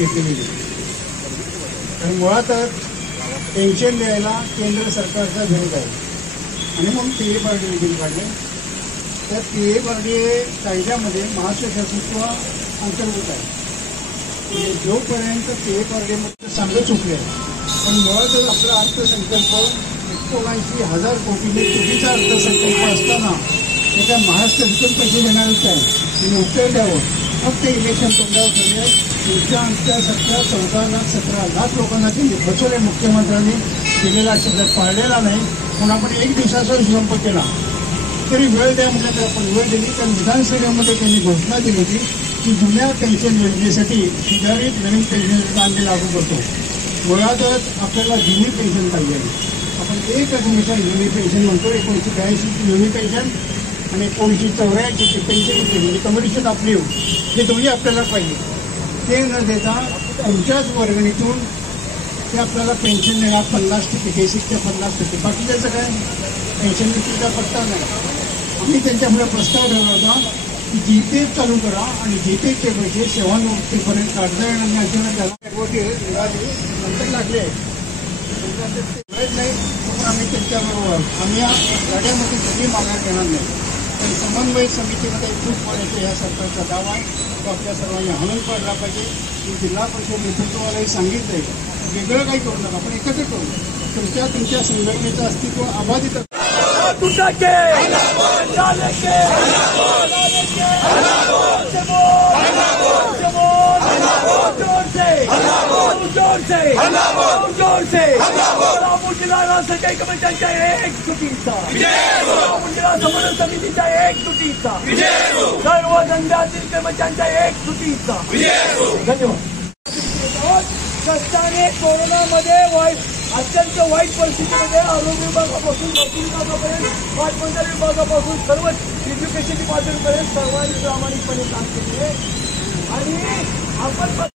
घेतलेली नाही. आणि मुळातच पेन्शन द्यायला केंद्र सरकारचा विरोध आहे आणि म्हणून पीएफआरडी निधी काढले. त्या पीएफआरडी कायद्यामध्ये महाराष्ट्र शासनत्व अंतर्भूत आहे. म्हणजे जोपर्यंत पीएफआरडीमध्ये सांगत चुकले पण मुळातच आपला अर्थसंकल्प 79,000 कोटीने चुकीचा अर्थसंकल्प असताना त्याच्या महाराष्ट्र विकून पैसे देणारच आहे. आणि उत्तर द्यावं फक्त इलेक्शन तोंडावर ठरले. तुमच्या आमच्यासारख्या 14,17,00,000 लोकांना त्यांनी फसवले. मुख्यमंत्र्यांनी दिलेला शब्द पाळलेला नाही. म्हणून आपण एक दिवसाचा विलंब केला तरी वेळ द्या म्हटलं तर आपण वेळ दिली. कारण विधानसभेमध्ये त्यांनी घोषणा दिली होती की जुन्या पेन्शन योजनेसाठी सुधारित नवीन पेन्शनचा आम्ही लागू करतो. मुळातच आपल्याला जुनी पेन्शन पाहिजे. आपण एकच जुनी पेन्शन म्हणतो. 1982 ची जुनी पेन्शन आणि 1984 ची पेन्शन म्हणजे कमिटीची आपली हे दोन्ही आपल्याला पाहिजे. ते न देता तुमच्याच वर्गणीतून ते आपल्याला पेन्शन देणार 50%, बेसिक ते 50%. बाकी त्याचं काय पेन्शन तुमचा पत्ता नाही. आम्ही त्यांच्यामुळे प्रस्ताव ठेवला होता की जीपे चालू करा आणि जीपेचे पैसे सेवानिवृत्तीपर्यंत काढता येणार नाही. अचानक त्याला नंतर लागले नाही म्हणून आम्ही त्यांच्याबरोबर आम्ही या लढ्यामध्ये कधी माघार घेणार नाही. पण समन्वय समितीमध्ये एकजूट होण्याचा या सरकारचा दावा आहे. तो आपल्या सर्वांनी हाणून पाडला पाहिजे. मी जिल्हा परिषद नेतृत्वालाही सांगितलंय वेगळं काही करू नका. आपण एकत्र करू. तुमच्या संघटनेचं अस्तित्व अबाधित समन्वय समितीच्या एकजुटीचा सर्व धंद्यातील कर्मचाऱ्यांच्या एकजुटीचा धन्यवाद. कष्टाने कोरोनामध्ये अत्यंत वाईट परिस्थितीमध्ये आरोग्य विभागापासून महसूल विभागापर्यंत पाटबंधारे विभागापासून सर्व एज्युकेशन डिपार्टमेंटपर्यंत सर्वांनी प्रामाणिकपणे काम केले आणि आपण